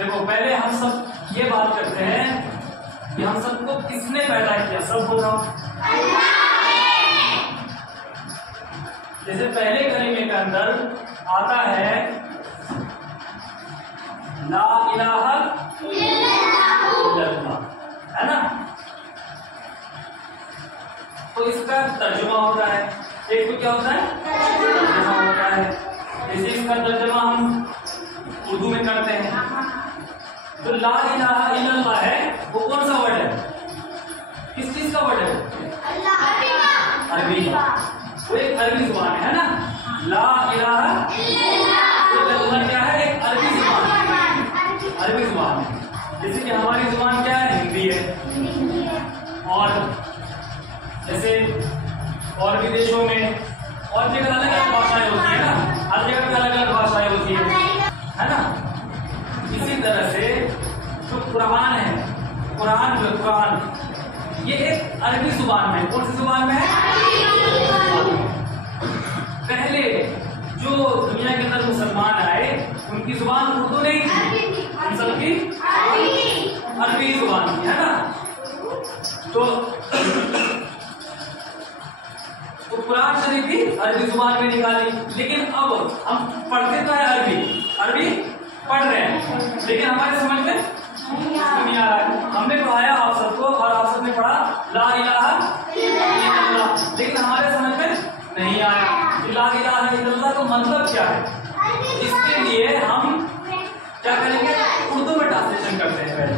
देखो पहले हम सब ये बात करते हैं कि हम सबको किसने पैदा किया, सब बताओ। जैसे पहले कलिमे के अंदर आता है ला इलाहा इल्लल्लाह, है ना। तो इसका तर्जुमा होता है, एक तो क्या होता है तर्जुमा होता है। जैसे इसका तर्जुमा हम उर्दू में करते हैं तो ला इलाहा इल्लल्लाह है, वो कौन सा वर्ड है, किस चीज का वर्ड है, अरबी का, वो एक अरबी जुबान है ना। ला इलाहा इल्लल्लाह क्या है, एक अरबी जुबान है। जैसे कि हमारी जुबान क्या है, हिंदी है, और जैसे और भी देशों में और जगह अलग अलग भाषाएं होती है ना, हर जगह पे अलग अलग भाषाएं होती है ना। इसी तरह से जो कुरान है, कुरान ये एक अरबी जुबान में, कौन सी जुबान में है, पहले जो दुनिया के अंदर मुसलमान आए उनकी जुबान उर्दू नहीं थी, उन सबकी अरबी जुबान थी, है ना। तो कुरान शरीफ भी अरबी जुबान में निकाली, लेकिन अब हम पढ़ते तो है अरबी पढ़ रहे हैं, लेकिन हमारे समझ में नहीं आ रहा है। हमने पढ़ाया आप सबको और आप सबने पढ़ा ला इलाहा इल्लल्लाह, लेकिन हमारे समझ में नहीं आया कि ला इलाहा इल्लल्लाह का मतलब क्या है। इसके लिए हम क्या करेंगे, उर्दू में ट्रांसलेशन करते हैं पहले।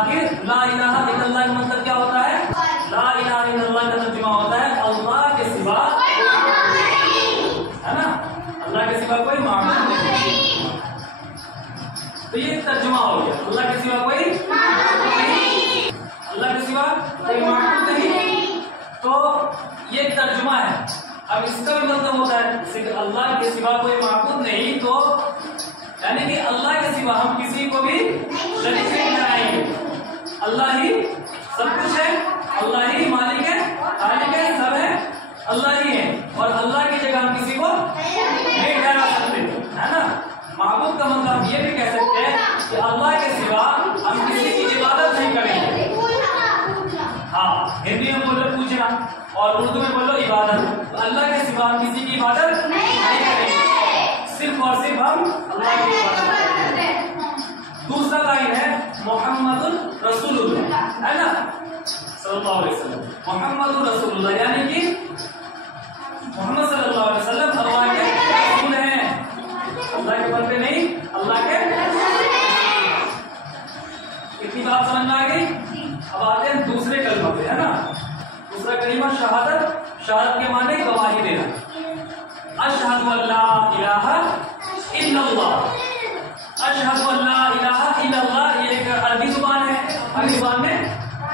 आखिर ला इलाहा इल्लल्लाह का मतलब क्या होता है, ला इलाहा इल्लल्लाह का तर्जुमा होता है अल्लाह के सिवा, है ना, अल्लाह के सिवा कोई माबूद नहीं। तो ये तर्जुमा हो गया, अल्लाह के सिवा कोई नहीं, अल्लाह के सिवा कोई माबूद नहीं। तो ये तर्जुमा है। अब इसका भी मतलब होता है अल्लाह के सिवा कोई माबूद नहीं, तो यानी कि अल्लाह के सिवा हम किसी को भी शरीक नहीं बनाएंगे। अल्लाह ही सब कुछ है, अल्लाह ही मालिक है, खालिक है, सब है, अल्लाह ही है, और अल्लाह की जगह हम किसी को नहीं ठहरा सकते, है ना। माबूद का मतलब ये भी कह सकते हैं कि अल्लाह के सिवा हम किसी की इबादत नहीं करेंगे। हाँ, हिंदी में बोलो पूछना और उर्दू में बोलो इबादत। तो अल्लाह के सिवा हम किसी की इबादत नहीं करेंगे, सिर्फ और सिर्फ हम अल्लाह की इबादत करेंगे। दूसरा लाइन है मोहम्मदुर रसूलुल्लाह, है ना, सल्लल्लाहु अलैहि वसल्लम। मोहम्मदुर रसूलुल्लाह यानी कि मोहम्मद सल्लल्लाहु अलैहि वसल्लम अल्लाह के रसूल हैं, अल्लाह के बंदे नहीं, अल्लाह के। इतनी बात समझ में आ गई। अब आते हैं दूसरे कलमा पे, है ना। दूसरा कलिमा शहादत, शहादत के माने गवाही देना। अशहदु अल्ला इलाहा इल्लल्लाह, अशहदु अल्ला इलाहा इल्लल्लाह, ये एक अरबी जुबान है, अरबी जुबान में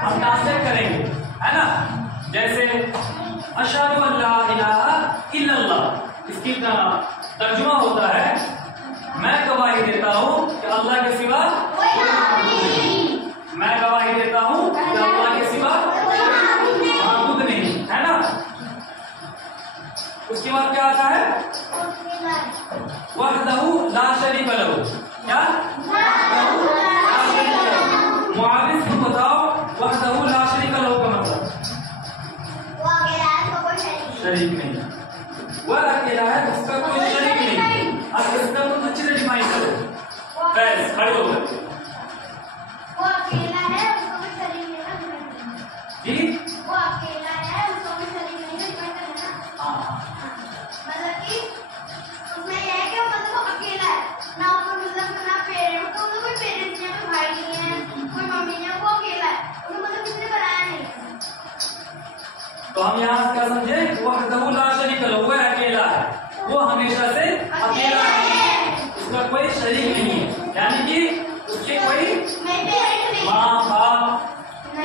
हम ट्रांसलेट करेंगे, है ना। जैसे अशहदु अल्ला इलाहा इल्लल्लाह, इसकी तर्जुमा होता है मैं गवाही देता हूँ कि अल्लाह के सिवा कोई माबूद नहीं, मैं गवाही देता हूँ कि अल्लाह के सिवा कोई माबूद नहीं, है ना। उसके बाद क्या आता है, वहदहु ला शरीका लहू, क्या मुआविज को बताओ वहदहु ला शरीका लहू का मतलब, शरीक नहीं, वह अकेला है, उसका कोई शरीक नहीं। अब इसका तुम अच्छी से डिफाइन करो, बस खड़े हो गए वो अकेला है, उसको कोई शरीक नहीं जी, वो अकेला है, उसको कोई शरीक नहीं करना। हाँ, मतलब कि उसमें यह है कि मतलब वो अकेला है ना, उसको मतलब ना पेरेंट्स, तो कोई पेरेंट्स नहीं है, कोई भाई नहीं है, कोई मम्मी नहीं है, वो अकेला है, उसको मतलब किसी ने बनाया नहीं। तो हम यहाँ से क्या समझे, वहदहु ला शरीका लहू, वह अकेला है, वो हमेशा से अकेला है, उसका कोई शरीक नहीं है, यानी कि उसके कोई माँ बाप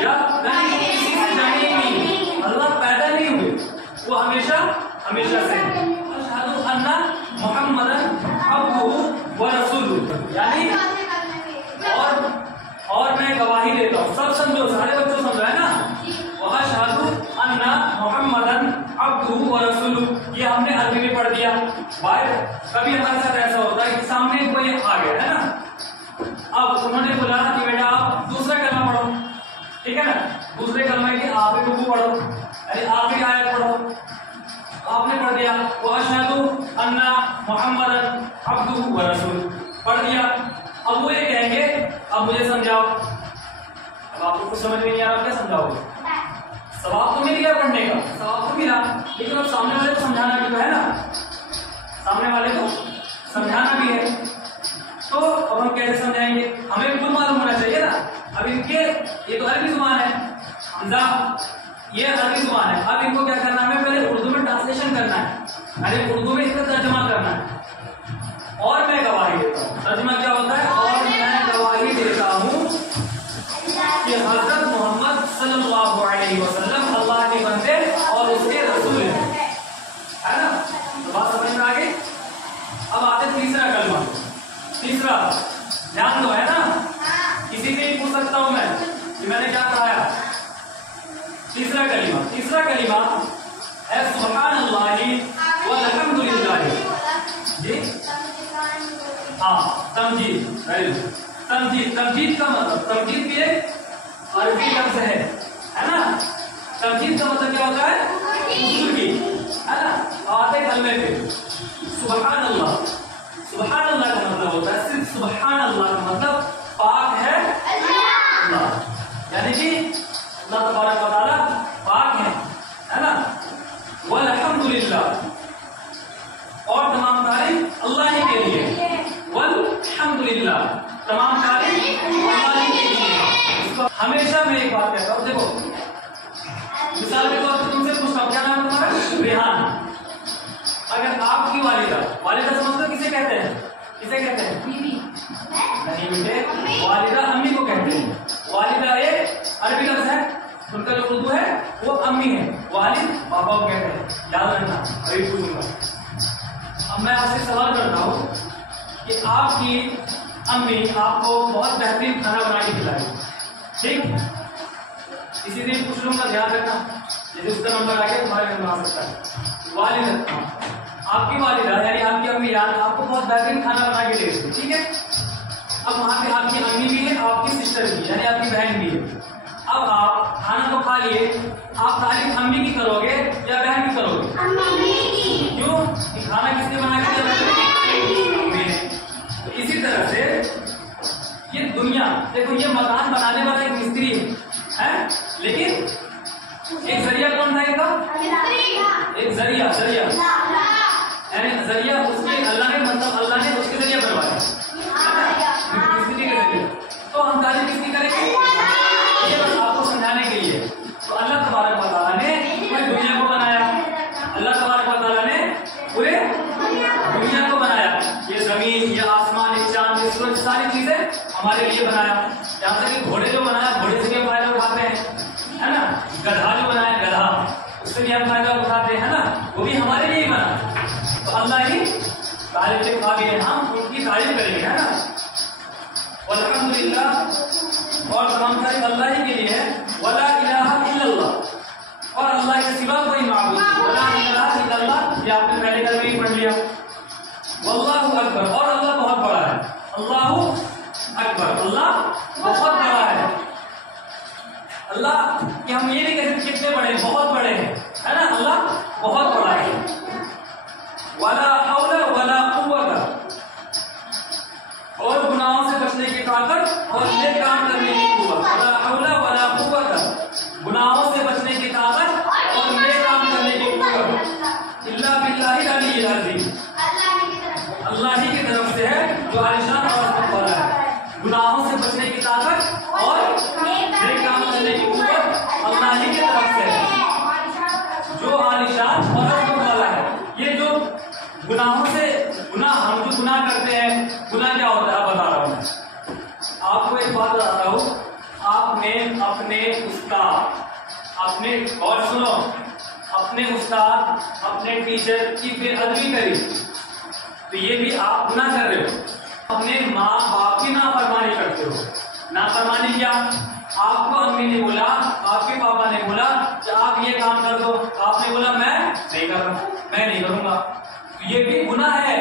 या नहीं, किसी से जाने नहीं, अल्लाह पैदा नहीं हुए, वो हमेशा से। अशहदु अन्ना मुहम्मदन अब्दुहु व रसूलुहु, यानी और मैं गवाही देता हूँ, सब समझो, सारे बच्चों समझो, है ना। अशहदु अन्ना मुहम्मदन अब्दुहु व रसूलुहु, ये हमने अरबी में पढ़ दिया। भाई कभी हमारे साथ ऐसा होता है कि सामने कोई आ गया, है ना, है ना, दूसरे कलमे की आखिरी रुकू पढ़ो, यानी आखिरी आयत पढ़ो। आपने पढ़ दिया वअशहदु अन्ना मुहम्मदन अब्दुहु व रसूलुहु, पढ़ दिया। अब वो ये कहेंगे अब मुझे समझाओ। अब आपको कुछ समझ में नहीं आ रहा, क्या समझाओगे? सवाब तो मिल गया पढ़ने का, सवाब तो मिला, लेकिन अब सामने वाले को समझाना भी तो है ना, सामने वाले को समझाना भी है। तो अब हम कैसे समझाएंगे? हमें खुद मालूम होना चाहिए ना। अब इनके ये तो अरबी जुबान है, हमजा ये अरबी जुबान है। अब इनको क्या करना है? पहले उर्दू में ट्रांसलेशन करना है, अरे उर्दू में इसका तर्जमा करना है। और मैं गवाही देता हूँ, तर्जमा क्या होता है? और मैं गवाही देता हूँ कि हजरत मोहम्मद सल्लल्लाहु अलैहि वसल्लम अल्लाह के बंदे और उसके रसूल है ना। तो बात समझ में आ गई। अब आते तीसरा कलमा। तीसरा ध्यान दो, है ना, किसी से पूछ सकता हूं मैं कि मैंने क्या पढ़ाया। तीसरा कलिमा, तीसरा कलिमा है सुभान अल्लाहि व अल्हम्दुलिल्लाह। जी हाँ, तमजीद, वेरी गुड। तमजीद, तमजीद का मतलब, तमजीद भी एक अरबी लफ्ज है ना। तमजीद का मतलब क्या होता है? बुजुर्गी, है ना। आते कलमे पे सुभान अल्लाह, सुभान अल्लाह का मतलब होता है सिर्फ सुभान अल्लाह का मतलब पाक है अल्लाह, यानी कि अल्लाह तबारक व तआला पाक है ना। वल हम्दुलिल्लाह, और तमाम तारीफ अल्लाह ही के लिए। वल हम्दुलिल्लाह, तमाम तारीफ अल्लाह ही के लिए। हमेशा मैं एक बात कहता हूँ, देखो मिसाल के तौर पर तुमसे पूछता हूँ क्या नाम है तुम्हारा? रेहान। अगर आपकी वालिदा, वालिदा समझते किसे कहते हैं? किसे कहते हैं? नहीं बेटे, वालिदा अम्मी को कहते हैं। वालिदा एक अरबी लफ्ज है, उनका जो उर्दू है वो अम्मी है, वालिद पापा को कहते हैं, याद रखना, अभी पूछूंगा। अब मैं आपसे सवाल करता हूँ कि आपकी अम्मी आपको बहुत बेहतरीन खाना बना के खिलाई, ठीक? किसी दिन पूछ लूंगा, ध्यान रखना, यदि उसका नंबर आ गया तुम्हारे नंबर आ सकता है। वालिदा, आपकी वालिदा यानी आपकी अम्मी याद आपको बहुत बेहतरीन खाना बना के देती है, ठीक है। अब वहां पे आपकी अम्मी भी है, आपकी सिस्टर भी यानी आपकी बहन भी है। अब आप खाना तो खा लिए, आप तारीफ अम्मी की करोगे या बहन की करोगे? क्यों? कि खाना किसने बना के दिया? तो इसी तरह से ये दुनिया, देखो ये मकान बनाने वाला एक मिस्त्री है, लेकिन एक जरिया कौन था इनका? एक जरिया, जरिया यानी जरिया उसके अल्लाह ने, मतलब अल्लाह ने उसके जरिए बनवाया, मिस्त्री के जरिए। तो हम तारीफ किसकी करेंगे? ये बस आपको समझाने के लिए। तो अल्लाह तबारक व तआला ने पूरी दुनिया को बनाया, अल्लाह तबारक व तआला ने पूरे दुनिया को बनाया। ये जमीन, ये आसमान, ये चांद, ये सूरज, सारी चीजें हमारे लिए बनाया। यहाँ तक कि घोड़े जो बनाया, घोड़े से भी फायदा उठाते हैं, है ना। गधा जो बनाया, गधा, उससे भी हम फायदा उठाते हैं ना, वो भी हमारे लिए बना। तो अल्लाह ही तारीफ के काबिल, हम उनकी तारीफ करेंगे, है ना। अल्हम्दुलिल्लाह, और तमाम तारीफ अल्लाह ही के लिए है। वला इलाहा इल्लल्लाह, और अल्लाह के सिवा कोई माबूद नहीं। वला इलाहा इल्लल्लाह, ये आपने पहले कल में ही पढ़ लिया। वल्लाहु अकबर, और अल्लाह बहुत बड़ा है। अल्लाहु अकबर, अल्लाह बहुत बड़ा है। अल्लाह कि हम ये नहीं कहते कितने बड़े, बहुत बड़े हैं, है ना। अल्लाह बहुत बड़ा है। वला हौला वला कुव्वता, और गुनाहों से बचने की ताकत और नेक काम करने की कुव्वत। वला हौला वला कुव्वता, गुनाहों से बचने की ताकत और नेक काम करने की कुव्वत इल्ला बिल्लाहिल अलीय्यिल अज़ीम, अल्लाह ही की तरफ से है जो आलिशान और अज़मत वाला है। गुनाहों से बचने की ताकत और नेक काम करने की कुव्वत अल्लाह ही की तरफ से है जो आलिशान और अज़मत वाला है। ये जो गुनाहों से, हम जो गुनाह करते हैं, गुनाह क्या होता है बता रहा हूं मैं आपको। एक बात बताता हूं, आपने अपने उस्ताद, अपने, और सुनो, अपने उस्ताद, अपने टीचर की बेअदबी करी तो ये भी आप गुनाह कर रहे हो। अपने माँ बाप की नाफरमानी करते हो। नाफरमानी क्या? आपको अम्मी ने बोला, आपके पापा ने बोला कि आप ये काम कर दो, आपने बोला मैं नहीं कर रहा, मैं नहीं करूंगा, तो ये भी गुनाह है,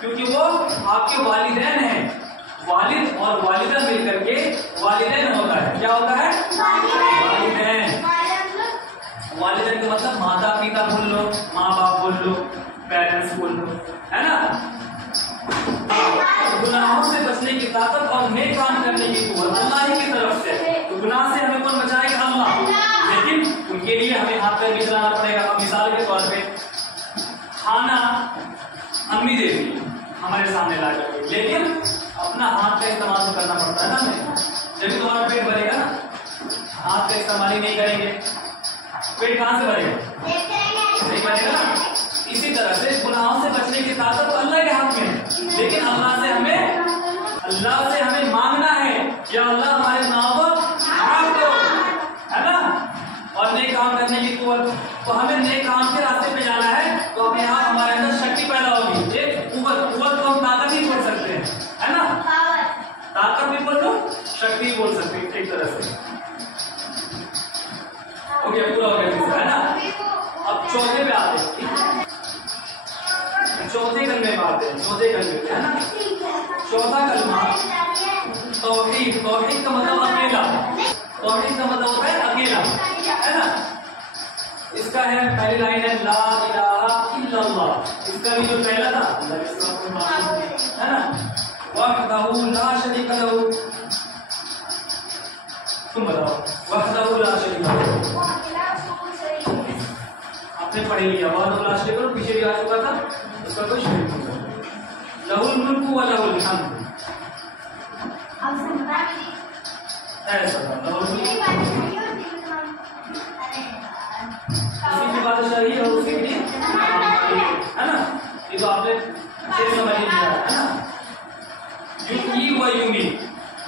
क्योंकि वो आपके वालिदैन हैं। वालिद और वालिदा मिलकर के वालिदैन होता है। क्या होता है? वालिदैन। वालिदैन का मतलब माता पिता बोल लो, माँ बाप बोल लो, पेरेंट्स बोल लो, है ना। गुनाहों से बचने की ताकत और नेक काम करने की कुव्वत अल्लाह ही की तरफ से। तो गुनाह से हमें कौन बचाएगा? अल्लाह। लेकिन उनके लिए हमें हाथ पैर भी चलाना पड़ेगा। अब मिसाल के तौर पे खाना अम्मी दे दी हमारे सामने ला करके, लेकिन अपना हाथ का इस्तेमाल तो करना पड़ता है ना हमें, जब तुम्हारा पेट भरेगा ना। हाथ का इस्तेमाल ही नहीं करेंगे, पेट कहाँ से भरेगा? नहीं भरेगा ना। इसी तरह से गुनाहों से बचने की ताकत तो अल्लाह के हाथ में है, लेकिन अल्लाह से हमें मांगना है कि अल्लाह हमारे गुनाहों को माफ करो, है ना। और नेक काम करने की कुव्वत, तो हमें नेक काम के रास्ते पे जाना है। तो अपने यहाँ हमारे अंदर शक्ति पैदा होगी, एक कुव्वत को हम ताकत ही बोल सकते हैं, है ना। ताकत भी बोल लो, शक्ति भी बोल सकते हैं, एक तरह से हो गया, पूरा हो गया, है ना। अब चौथे पे आते हैं, चौथे कलमे में आते हैं, चौथे कलमे पे, है ना। चौथा कलमा तौहीद। तौहीद का मतलब अकेला, तौहीद का मतलब होता है अकेला, है ना। इसका है पहली लाइन है ला इलाहा इल्लल्लाह। इसका भी जो पहला था है ना, वहदहू ला शरीका लहू। तुम बताओ, वहदहू ला शरीका लहू आपने पढ़ लिया। वहदहू ला शरीका लहू पीछे भी आ चुका था, उसका कोई शरीक नहीं। लहुल मुल्कु व लहुल हम्द। ऐसा लहुल उसी की बादशाही है और उसी की, है ना। ये तो आपने अच्छे से समझ लिया, है ना। युही व युमीत,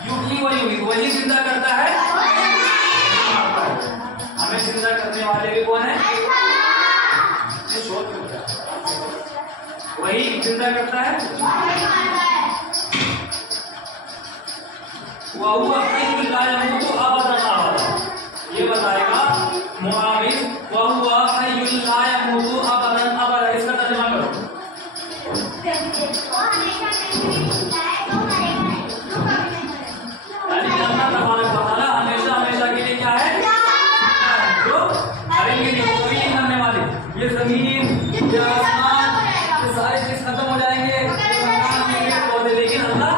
युही व युमीत, वही जिंदा करता है, हमें जिंदा करने वाले भी कौन है? वही जिंदा करता है। वहुवा हय्युन ला यमूतु अबदन अबदा। ये बताएगा मुआविज, वहुवा हय्युन ला यमूतु अबदन अबदा। इसका तर्जुमा करो। अल्लाह तबारक व तआला हमेशा हमेशा के लिए क्या है? जो करेंगे नहीं, कोई नहीं करने वाले। ये जमीन, ये आसमान, ये सारी चीज खत्म हो जाएंगे, पौधे, लेकिन अल्लाह,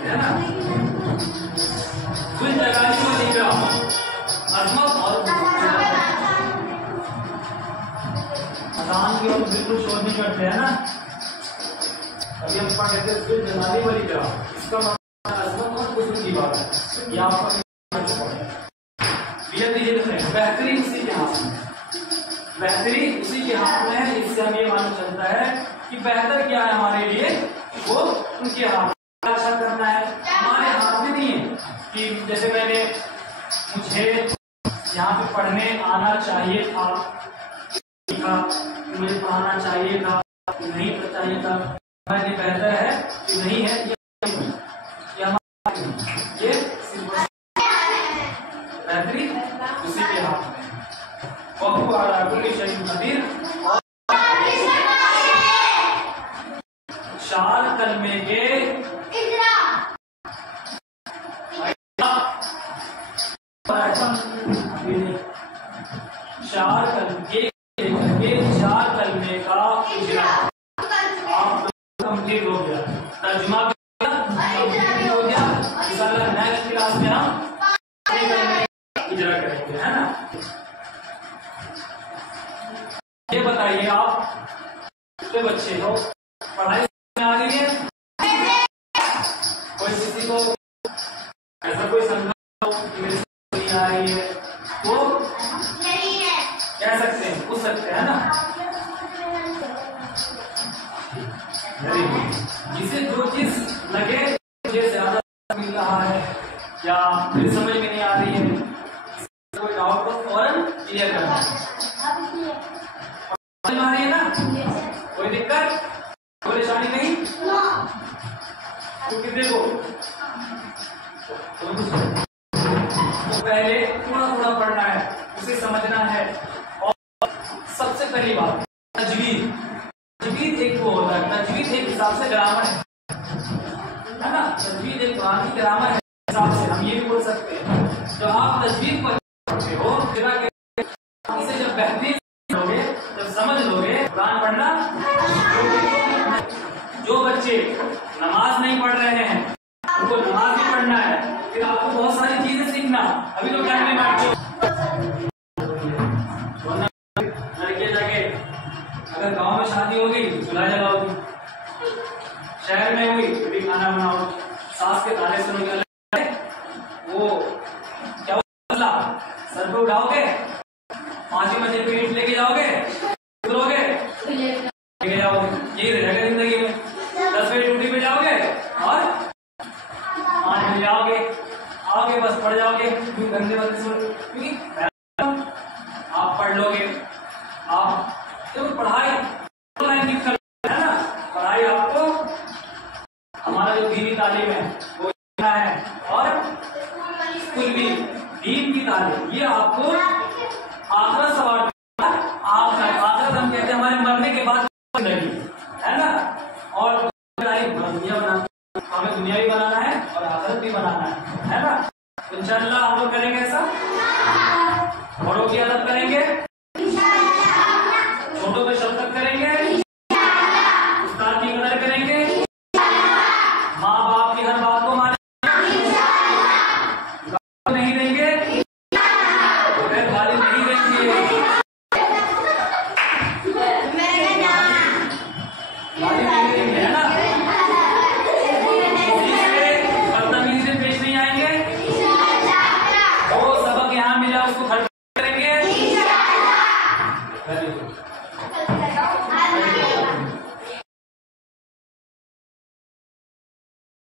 है ना। कुछ जगह को दिख रहा अजमत और अजान की हम बिल्कुल शोध नहीं करते हैं ना। अभी हम कहते हैं कुछ जलाने वाली ग्राम, इसका मतलब अजमत और कुछ की बात है। ये आपका बेहतरी उसी के हाथ में, बेहतरी उसी के हाथ में है। इससे हमें ये मालूम चलता है कि बेहतर क्या है हमारे लिए, वो उनके हाथ में। अच्छा करना है हमारे हाथ में नहीं है कि जैसे मुझे यहाँ पे पढ़ने आना चाहिए था, मुझे पढ़ाना चाहिए था, नहीं चाहिए था, हमारे लिए बेहतर है कि नहीं है, ये बेहतरी उसी के हाथ में। वहु अला कुल्ली शैइन कदीर। चार कलमे के चार कलमे का इजरा आप कंप्लीट हो गया, तर्जुमा हो गया। इंशाअल्लाह नेक्स्ट क्लास में हम इजरा करेंगे, है ना। ये बताइए आप छोटे बच्चे हो, पढ़ाई में आ रही है, कोई किसी को ऐसा कोई संभव नहीं आ रही है, वो कह सकते हैं, पूछ सकते हैं ना। जिसे जो चीज लगे मुझे ज्यादा मिल रहा है या मेरी समझ में नहीं आ रही है, कोई डाउट को फौरन क्लियर करना है। समझ आ रही है ना, कोई दिक्कत, कोई परेशानी नहीं। क्योंकि देखो तो पहले थोड़ा थोड़ा पढ़ना है, उसे समझना है। और सबसे पहली बात तजवीद। तजवीद एक वो होता है, तजवीद एक हिसाब से ग्रामर है। तजवीज एक कुरान की ग्रामर है हिसाब से हम ये भी बोल सकते हैं। जो आप तजवीज पढ़ते हो इसे जब बेहतरीन लोगे, जब समझ लोगे कुरान पढ़ना। जो बच्चे नमाज नहीं पढ़ रहे हैं उनको नमाज भी पढ़ना है, फिर आपको बहुत सारी चीजें सीखना। अभी तो टाइम नहीं बांटते लड़कियां जाके अगर गांव में शादी हो गई चूल्हा जलाओगी, शहर में हुई भी खाना बनाओ, सास के ताने सुनोगे, वो क्या मसला सर पे उठाओगे, 5 बजे पे ईंट लेके जाओगे, उतरोगे लेके जाओगे, यही रहेगा जिंदगी में। 10 बजे ड्यूटी पे जाओगे और 5 बजे आओगे, आओगे बस पढ़ जाओगे, गंदे बंदे सुन, क्योंकि आप पढ़ लोगे। आप तो पढ़ाई है ना, पढ़ाई आपको हमारा जो दीनी तालीम है वो है, और स्कूल भी दीन की तालीम, ये आपको आखिरत सवार आखिरत हम कहते हैं हमारे मरने के बाद जिंदगी है ना। और दुनिया बनाना, हमें दुनिया भी बनाना है और आखिरत भी बनाना है ना। इंशाअल्लाह हम लोग करेंगे ऐसा, बड़ों की आदत